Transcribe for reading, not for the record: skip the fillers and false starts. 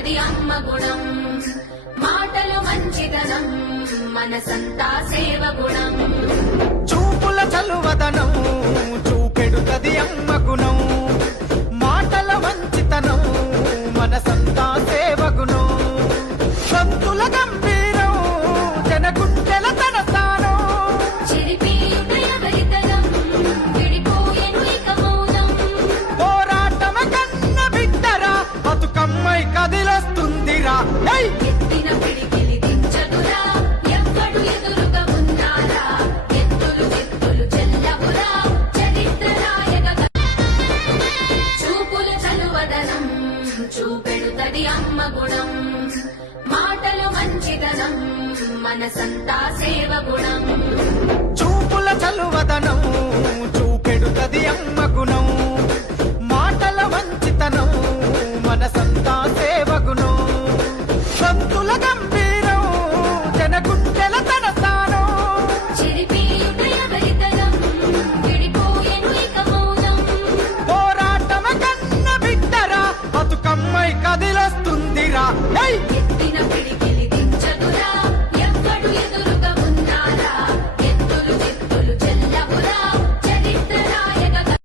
చూపెడుతది అమ్మ గుణం మాటలు మంచిదనం మనసంతా సేవ గుణం చూపుల చలువదనం చూపెడుతది అమ్మ గుణం మాటల మంచితనం మనసంతా సేవ గుణం సంతుల గంభీరం జనగుండెల తన స్థానం చిరిపి ఎవరితనం విడిపోయెను ఇక మౌనం పోరాటమ కన్న బిడ్డరా బతుకమ్మై కదిలొస్తుందిరా ఎత్తిన పిడికిలి దించదురా ఎవ్వడు ఎదురుగా ఉన్నారా ఎత్తులు చెత్తులు చెల్లవురా చరిత్ర రాయగ చూపుల చలువదనం చూపెడుతది అమ్మ గుణం మాటలు మంచిదనం మనసంతా సేవ గుణం చూపుల చలువదనం చూపెడుతది అమ్మ గుణం